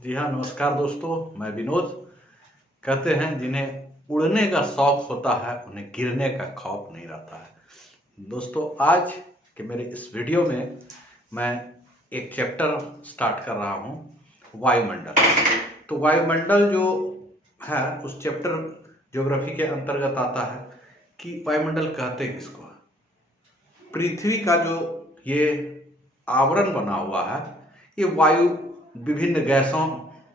जी हाँ, नमस्कार दोस्तों। मैं विनोद। कहते हैं जिन्हें उड़ने का शौक होता है उन्हें गिरने का खौफ नहीं रहता है। दोस्तों, आज के मेरे इस वीडियो में मैं एक चैप्टर स्टार्ट कर रहा हूँ, वायुमंडल। तो वायुमंडल जो है उस चैप्टर ज्योग्राफी के अंतर्गत आता है कि वायुमंडल कहते किसको है। पृथ्वी का जो ये आवरण बना हुआ है, ये वायु विभिन्न गैसों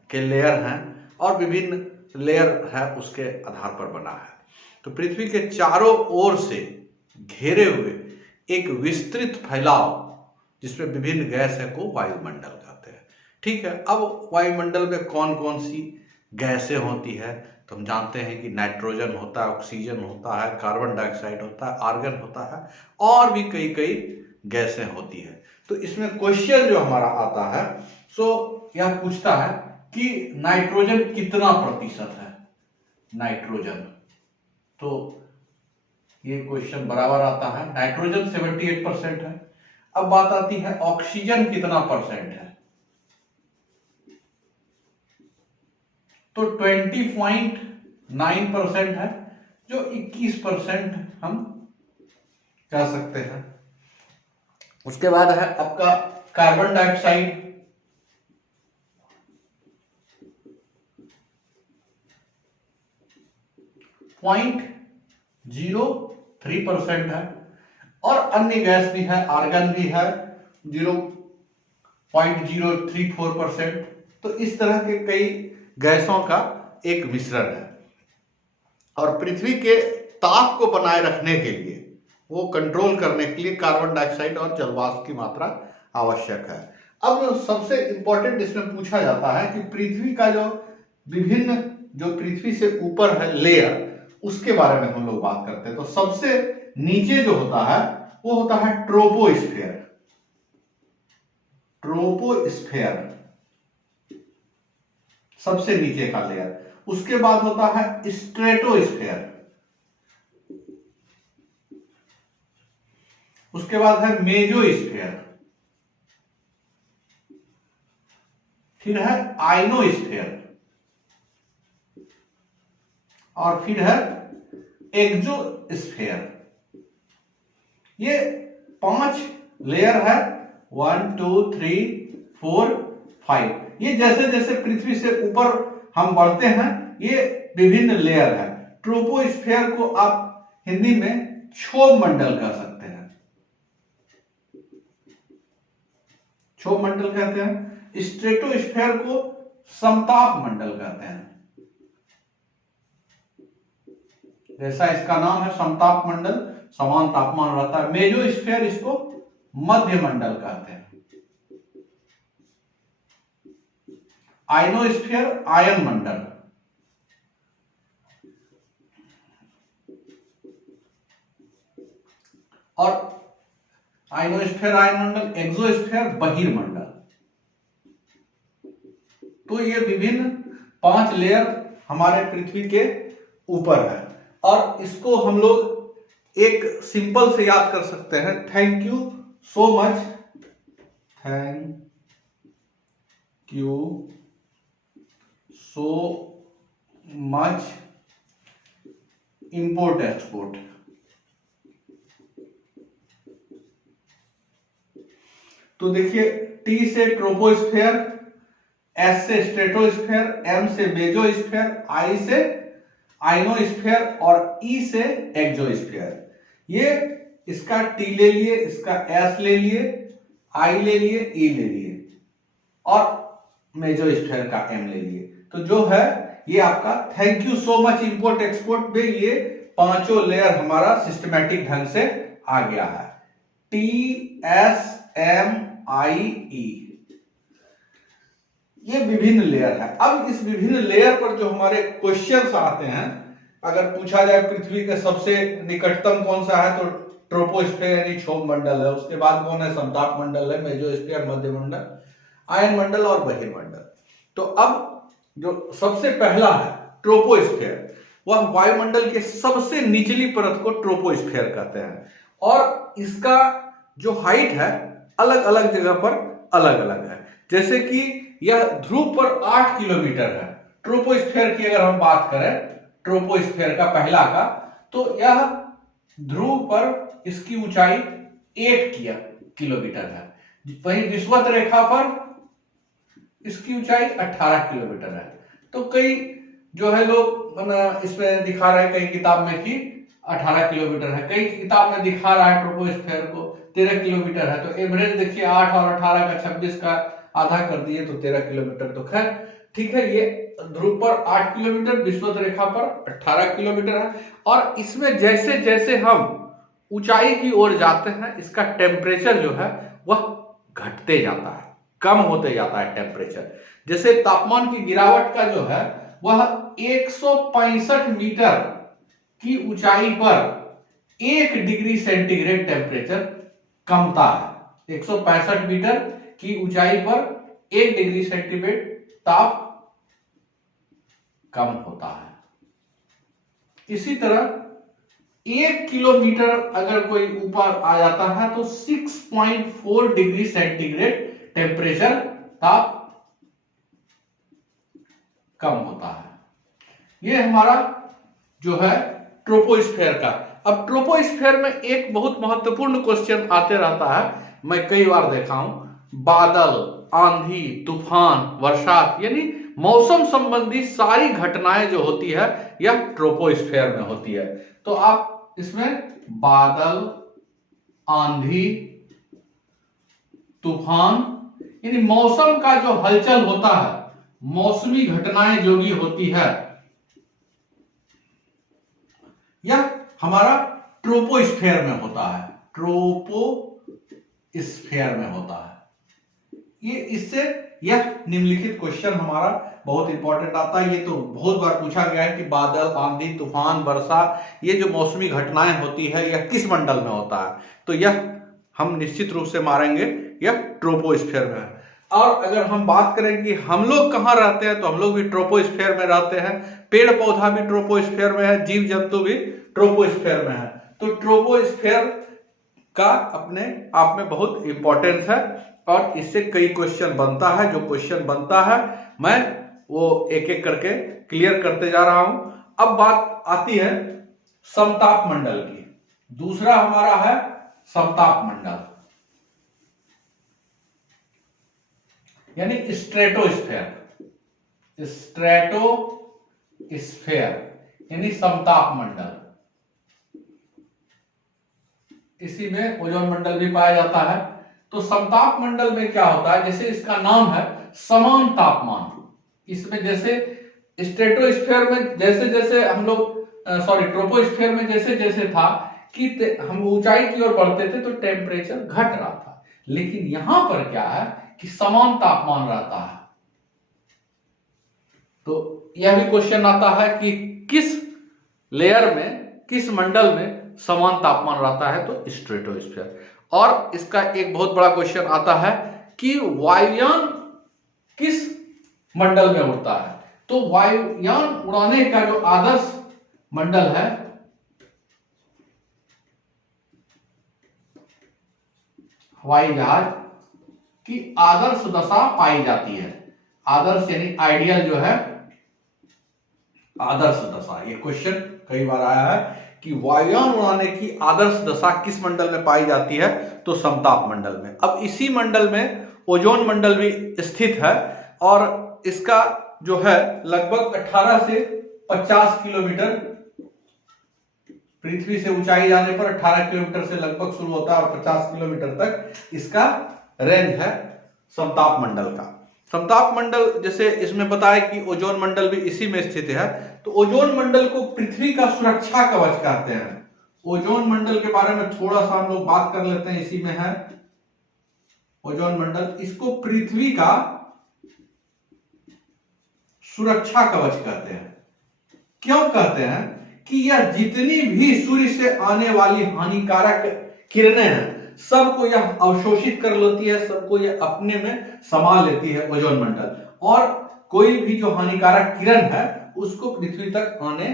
के लेयर हैं और विभिन्न लेयर है उसके आधार पर बना है। तो पृथ्वी के चारों ओर से घेरे हुए एक विस्तृत फैलाव जिसमें विभिन्न गैस है को वायुमंडल कहते हैं। ठीक है, अब वायुमंडल में कौन कौन सी गैसें होती है तो हम जानते हैं कि नाइट्रोजन होता है, ऑक्सीजन होता है, कार्बन डाइऑक्साइड होता है, आर्गन होता है और भी कई कई गैसें होती है। तो इसमें क्वेश्चन जो हमारा आता है यह पूछता है कि नाइट्रोजन कितना प्रतिशत है। नाइट्रोजन, तो ये क्वेश्चन बराबर आता है, नाइट्रोजन 78% है। अब बात आती है ऑक्सीजन कितना परसेंट है, तो 20.9% है, जो 21% हम कह सकते हैं। उसके बाद है आपका कार्बन डाइऑक्साइड, 0.03% है, और अन्य गैस भी है, आर्गन भी है 0.034%। तो इस तरह के कई गैसों का एक मिश्रण है। और पृथ्वी के ताप को बनाए रखने के लिए, वो कंट्रोल करने के लिए कार्बन डाइऑक्साइड और जलवाष्प की मात्रा आवश्यक है। अब सबसे इंपॉर्टेंट इसमें पूछा जाता है कि पृथ्वी का जो विभिन्न, जो पृथ्वी से ऊपर है लेयर, उसके बारे में हम लोग बात करते हैं। तो सबसे नीचे जो होता है वो होता है ट्रोपोस्फेयर। ट्रोपोस्फेयर सबसे नीचे का लेयर। उसके बाद होता है स्ट्रेटोस्फेयर। उसके बाद है मेजोस्फेयर। फिर है आइनोस्फेयर और फिर है एक्सोस्फेयर। ये 5 लेयर है, 1 2 3 4 5। ये जैसे जैसे पृथ्वी से ऊपर हम बढ़ते हैं ये विभिन्न लेयर है। ट्रोपोस्फेयर को आप हिंदी में क्षोभ मंडल कह सकते हैं, क्षोभ मंडल कहते हैं। स्ट्रेटोस्फेयर को समताप मंडल कहते हैं, जैसा इसका नाम है समताप मंडल, समान तापमान रहता है। मेजोस्फेयर इसको मध्य मंडल कहते हैं। आइनोस्फेयर आयन मंडल, और आइनोस्फेयर आयन मंडल, एक्सोस्फेयर बहिर्मंडल। तो ये विभिन्न 5 लेयर हमारे पृथ्वी के ऊपर है, और इसको हम लोग एक सिंपल से याद कर सकते हैं, thank you so much. Thank you so much import export. तो देखिए, टी से ट्रोपोस्फेयर, एस से स्ट्रेटोस्फेयर, एम से मेजोस्फेयर, आई से आइनोस्फेयर और ई से एक्सोस्फेयर। ये इसका टी ले लिए, इसका एस ले लिए, आई ले लिए, ई ले लिए और मेजोस्फेयर का एम ले लिए। तो जो है ये आपका thank you so much import export में ये 5 लेयर हमारा सिस्टमैटिक ढंग से आ गया है। टी एस एम आई ई, ये विभिन्न लेयर है। अब इस विभिन्न लेयर पर जो हमारे क्वेश्चंस आते हैं, अगर पूछा जाए पृथ्वी के सबसे निकटतम कौन सा है, तो ट्रोपोस्फेयर यानी क्षोभ मंडल है। उसके बाद कौन है, समताप मंडल है, मेजोस्फेयर मध्य मंडल, आयन मंडल और बहिर्मंडल। तो अब जो सबसे पहला है ट्रोपोस्फेयर, वह वायुमंडल के सबसे निचली परत को ट्रोपोस्फेयर कहते हैं। और इसका जो हाइट है अलग अलग जगह पर अलग अलग है। जैसे कि यह ध्रुव पर 8 किलोमीटर है। ट्रोपोस्फेयर की अगर हम बात करें, ट्रोपोस्फेयर का पहला का, तो यह ध्रुव पर इसकी ऊंचाई 8 किलोमीटर है। वहीं विषुवत रेखा पर इसकी ऊंचाई 18 किलोमीटर है। तो कई जो है लोग इसमें दिखा रहे हैं कई किताब में कि 18 किलोमीटर है, कई किताब में दिखा रहा है ट्रोपोस्फेयर को 13 किलोमीटर है। तो एवरेज देखिए 8 और 18 का 26 का आधा कर दिए तो 13 किलोमीटर। तो खैर ठीक है, ये ध्रुव पर 8 किलोमीटर, विषुवत रेखा पर 18 किलोमीटर है। और इसमें जैसे जैसे हम ऊंचाई की ओर जाते हैं इसका टेम्परेचर जो है वह घटते जाता है, कम होते जाता है टेम्परेचर। जैसे तापमान की गिरावट का जो है वह 165 मीटर की ऊंचाई पर 1 डिग्री सेंटीग्रेड टेम्परेचर कमता है। 165 मीटर की ऊंचाई पर 1 डिग्री सेंटीग्रेड ताप कम होता है। इसी तरह 1 किलोमीटर अगर कोई ऊपर आ जाता है तो 6.4 डिग्री सेंटीग्रेड टेम्परेचर ताप कम होता है। ये हमारा जो है ट्रोपोस्फेयर का। अब ट्रोपोस्फेयर में एक बहुत महत्वपूर्ण क्वेश्चन आते रहता है, मैं कई बार देखा हूं, बादल, आंधी, तूफान, बरसात यानी मौसम संबंधी सारी घटनाएं जो होती है यह ट्रोपोस्फेयर में होती है। तो आप इसमें बादल, आंधी, तूफान यानी मौसम का जो हलचल होता है, मौसमी घटनाएं जो भी होती है, यह हमारा ट्रोपोस्फेयर में होता है। ट्रोपोस्फेयर में होता है। ये इससे यह निम्नलिखित क्वेश्चन हमारा बहुत इंपॉर्टेंट आता है। ये तो बहुत बार पूछा गया है कि बादल, आंधी, तूफान, वर्षा ये जो मौसमी घटनाएं होती है यह किस मंडल में होता है। तो यह हम निश्चित रूप से मारेंगे, यह ट्रोपोस्फेयर में है। और अगर हम बात करें कि हम लोग कहाँ रहते हैं तो हम लोग भी ट्रोपोस्फेयर में रहते हैं। पेड़ पौधा भी ट्रोपोस्फेयर में है, जीव जंतु भी ट्रोपोस्फेयर में है। तो ट्रोपोस्फेयर का अपने आप में बहुत इंपॉर्टेंस है और इससे कई क्वेश्चन बनता है। जो क्वेश्चन बनता है मैं वो एक एक करके क्लियर करते जा रहा हूं। अब बात आती है समताप मंडल की। दूसरा हमारा है समताप मंडल यानी स्ट्रेटोस्फेयर। स्ट्रेटोस्फेयर यानी समताप मंडल। इसी में ओजोन मंडल भी पाया जाता है। तो समताप मंडल में क्या होता है, जैसे इसका नाम है समान तापमान। इसमें जैसे स्ट्रेटोस्फेयर में जैसे जैसे हम लोग ट्रोपोस्फेयर में जैसे जैसे था कि हम ऊंचाई की ओर बढ़ते थे तो टेम्परेचर घट रहा था, लेकिन यहां पर क्या है कि समान तापमान रहता है। तो यह भी क्वेश्चन आता है कि किस लेयर में, किस मंडल में समान तापमान रहता है, तो स्ट्रेटोस्फेयर। और इसका एक बहुत बड़ा क्वेश्चन आता है कि वायुयान किस मंडल में उड़ता है। तो वायुयान उड़ाने का जो आदर्श मंडल है हवाई जहाज की आदर्श दशा पाई जाती है। आदर्श यानी आइडियल जो है आदर्श दशा। ये क्वेश्चन कई बार आया है कि वायुयान उड़ाने की आदर्श दशा किस मंडल में पाई जाती है, तो समताप मंडल में। अब इसी मंडल में ओजोन मंडल भी स्थित है और इसका जो है लगभग 18 से 50 किलोमीटर पृथ्वी से ऊंचाई जाने पर 18 किलोमीटर से लगभग शुरू होता है और 50 किलोमीटर तक इसका रेंज है समताप मंडल का। समताप मंडल जैसे इसमें बताया कि ओजोन मंडल भी इसी में स्थित है। तो ओजोन मंडल को पृथ्वी का सुरक्षा कवच कहते हैं। ओजोन मंडल के बारे में थोड़ा सा हम लोग बात कर लेते हैं। इसी में है ओजोन मंडल, इसको पृथ्वी का सुरक्षा कवच कहते हैं। क्यों कहते हैं कि यह जितनी भी सूर्य से आने वाली हानिकारक किरणें हैं सबको यह अवशोषित कर लेती है, सबको यह अपने में समा लेती है ओजोन मंडल, और कोई भी जो हानिकारक किरण है उसको पृथ्वी तक आने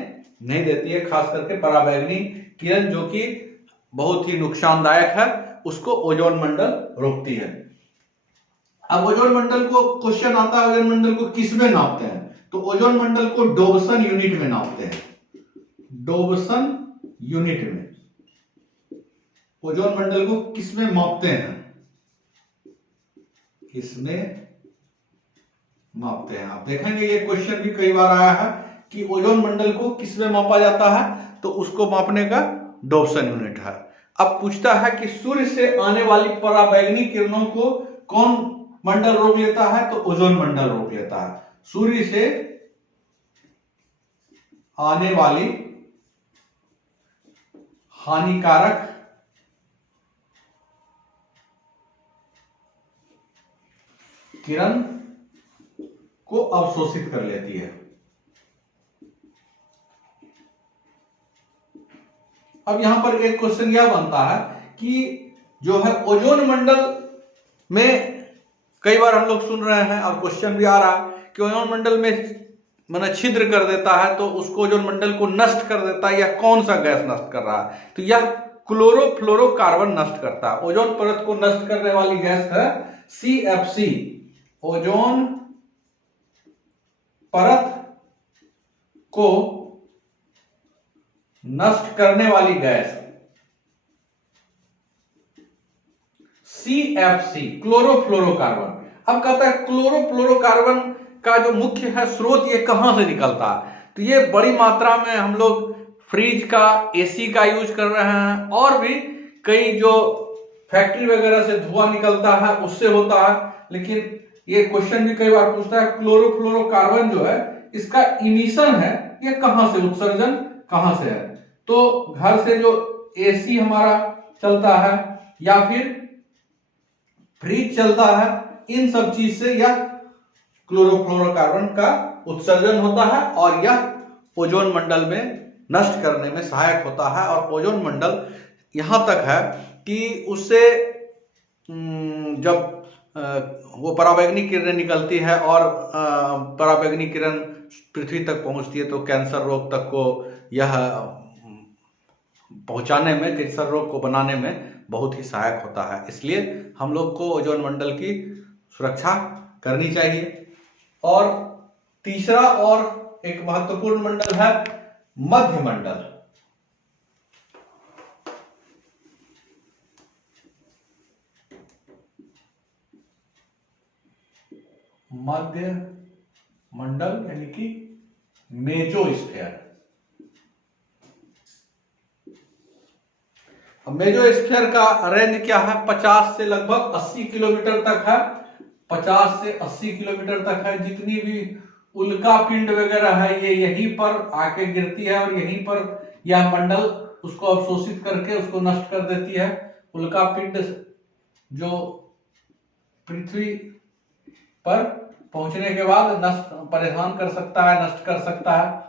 नहीं देती है। खास करके पराबैंगनी किरण जो कि बहुत ही नुकसानदायक है उसको ओजोन मंडल रोकती है। अब ओजोन मंडल को क्वेश्चन आता है, ओजोन मंडल को किस में नापते हैं? तो ओजोन मंडल को डोबसन यूनिट में नापते हैं। डोबसन यूनिट में ओजोन मंडल को किस में मापते हैं? किसमें मापते हैं? आप देखेंगे ये क्वेश्चन भी कई बार आया है कि ओजोन मंडल को किस में मापा जाता है, तो उसको मापने का डोबसन यूनिट है। अब पूछता है कि सूर्य से आने वाली पराबैंगनी किरणों को कौन मंडल रोक लेता है? तो ओजोन मंडल रोक लेता है। सूर्य से आने वाली हानिकारक किरण को अवशोषित कर लेती है। अब यहां पर एक क्वेश्चन यह बनता है कि जो है ओजोन मंडल में कई बार हम लोग सुन रहे हैं और क्वेश्चन भी आ रहा है कि ओजोन मंडल में माने छिद्र कर देता है, तो उसको ओजोन मंडल को नष्ट कर देता है। यह कौन सा गैस नष्ट कर रहा है? तो यह क्लोरोफ्लोरोकार्बन नष्ट करता है। ओजोन परत को नष्ट करने वाली गैस है CFC, ओजोन परत को नष्ट करने वाली गैस CFC, क्लोरोफ्लोरोकार्बन। अब कहता है क्लोरोफ्लोरोकार्बन का जो मुख्य है स्रोत ये कहां से निकलता है? तो ये बड़ी मात्रा में हम लोग फ्रिज का, AC का यूज कर रहे हैं, और भी कई जो फैक्ट्री वगैरह से धुआं निकलता है उससे होता है। लेकिन ये क्वेश्चन भी कई बार पूछता है क्लोरोफ्लोरोकार्बन जो है इसका इमिशन है, ये कहां से, उत्सर्जन कहां से है? तो घर से जो AC हमारा चलता है या फिर फ्रिज चलता है, इन सब चीज से यह क्लोरोफ्लोरोकार्बन का उत्सर्जन होता है और यह ओजोन मंडल में नष्ट करने में सहायक होता है। और ओजोन मंडल यहां तक है कि उससे जब वो पराबैंगनी किरणें निकलती है और पराबैंगनी किरण पृथ्वी तक पहुंचती है, तो कैंसर रोग तक को यह पहुंचाने में, कैंसर रोग को बनाने में बहुत ही सहायक होता है। इसलिए हम लोग को ओजोन मंडल की सुरक्षा करनी चाहिए। और तीसरा और एक महत्वपूर्ण मंडल है मध्य मंडल। मध्य मंडल यानी कि मेजोस्फीयर। मेजोस्फीयर का रेंज क्या है? 50 से लगभग 80 किलोमीटर तक है। 50 से 80 किलोमीटर तक है। जितनी भी उल्का पिंड वगैरह है ये यहीं पर आके गिरती है और यहीं पर यह मंडल उसको अवशोषित करके उसको नष्ट कर देती है। उल्का पिंड जो पृथ्वी पर पहुंचने के बाद नष्ट, परेशान कर सकता है, नष्ट कर सकता है।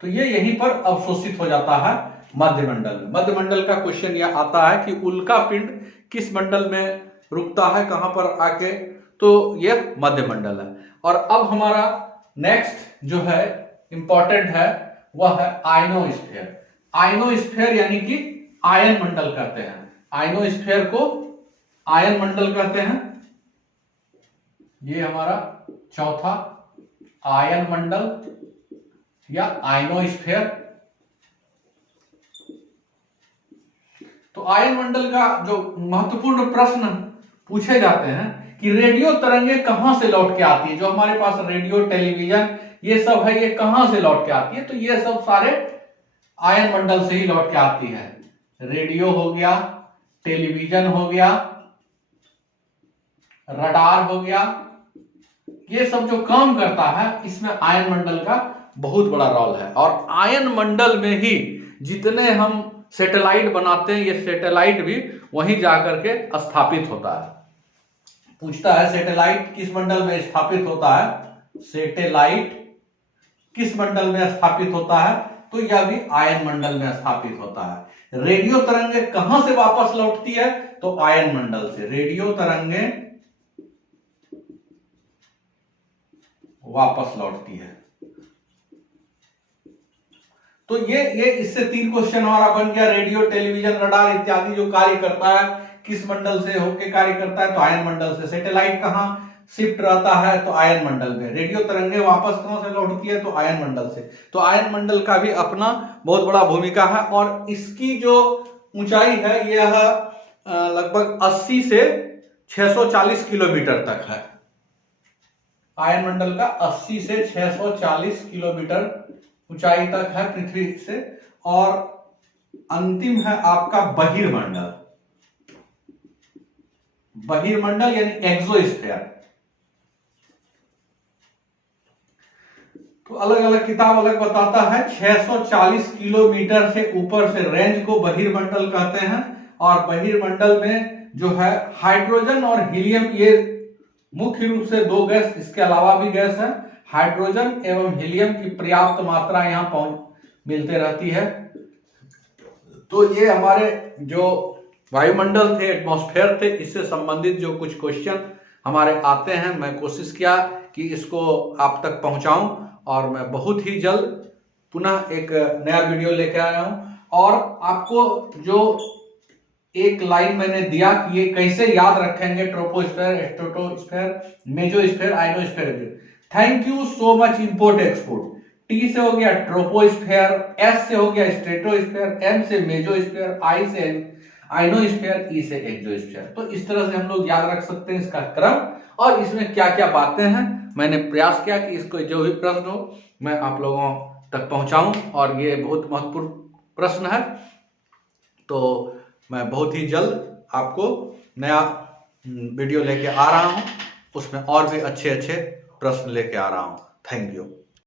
तो ये यहीं पर अवशोषित हो जाता है मध्य मंडल में। मध्य मंडल का क्वेश्चन यह आता है कि उल्का पिंड किस मंडल में रुकता है, कहां पर आके? तो यह मध्य मंडल है। और अब हमारा नेक्स्ट जो है इंपॉर्टेंट है वह है आयनोस्फीयर। आयनोस्फीयर यानी कि आयन मंडल कहते हैं। आयनोस्फीयर को आयन मंडल कहते हैं। ये हमारा चौथा आयन मंडल या आयनोस्फीयर। तो आयन मंडल का जो महत्वपूर्ण प्रश्न पूछे जाते हैं कि रेडियो तरंगे कहां से लौट के आती है? जो हमारे पास रेडियो, टेलीविजन ये सब है, ये कहां से लौट के आती है? तो ये सब सारे आयन मंडल से ही लौट के आती है। रेडियो हो गया, टेलीविजन हो गया, रडार हो गया, ये सब जो काम करता है इसमें आयन मंडल का बहुत बड़ा रोल है। और आयन मंडल में ही जितने हम सैटेलाइट बनाते हैं, ये सैटेलाइट भी वहीं जाकर के स्थापित होता है। पूछता है सैटेलाइट किस मंडल में स्थापित होता है? सैटेलाइट किस मंडल में स्थापित होता है? तो यह भी आयन मंडल में स्थापित होता है। रेडियो तरंगे कहां से वापस लौटती है? तो आयन मंडल से रेडियो तरंगे वापस लौटती है। तो ये इससे 3 क्वेश्चन हमारा बन गया। रेडियो, टेलीविजन, रडार इत्यादि जो कार्य करता है किस मंडल से होकर कार्य करता है, तो आयन मंडल से। सैटेलाइट कहाँ शिफ्ट रहता है, तो आयन मंडल में। रेडियो तरंगे वापस कहां से लौटती है, तो आयन मंडल से। तो आयन मंडल का भी अपना बहुत बड़ा भूमिका है। और इसकी जो ऊंचाई है यह लगभग 80 से 640 किलोमीटर तक है। आयन मंडल का 80 से 640 किलोमीटर ऊंचाई तक है पृथ्वी से। और अंतिम है आपका बहिर्मंडल। बहिर्मंडल यानी एक्सोस्फीयर। तो अलग अलग किताब अलग बताता है। 640 किलोमीटर से ऊपर से रेंज को बहिर्मंडल कहते हैं। और बहिर्मंडल में जो है हाइड्रोजन और हीलियम, ये मुख्य रूप से 2 गैस, इसके अलावा भी गैस है। हाइड्रोजन एवं हीलियम की पर्याप्त मात्रा यहां मिलते रहती है। तो ये हमारे जो वायुमंडल थे, एटमॉस्फेयर थे, इससे संबंधित जो कुछ क्वेश्चन हमारे आते हैं, मैं कोशिश किया कि इसको आप तक पहुंचाऊं। और मैं बहुत ही जल्द पुनः एक नया वीडियो लेके आया हूं। और आपको जो एक लाइन मैंने दिया कि ये कैसे याद रखेंगे, troposphere, stratosphere, mesosphere, ionosphere. Thank you so much import export. T से हो गया ट्रोपोस्फेयर, एस से हो गया स्ट्रेटोस्फेयर, एम से मेसोस्फेयर, आई से आयनोस्फेयर, ई से एक्सोस्फेयर। तो इस तरह से हम लोग याद रख सकते हैं इसका क्रम और इसमें क्या क्या बातें हैं। मैंने प्रयास किया कि इसको जो भी प्रश्न हो मैं आप लोगों तक पहुंचाऊं। और ये बहुत महत्वपूर्ण प्रश्न है। तो मैं बहुत ही जल्द आपको नया वीडियो लेके आ रहा हूं, उसमें और भी अच्छे अच्छे प्रश्न लेके आ रहा हूं। Thank you.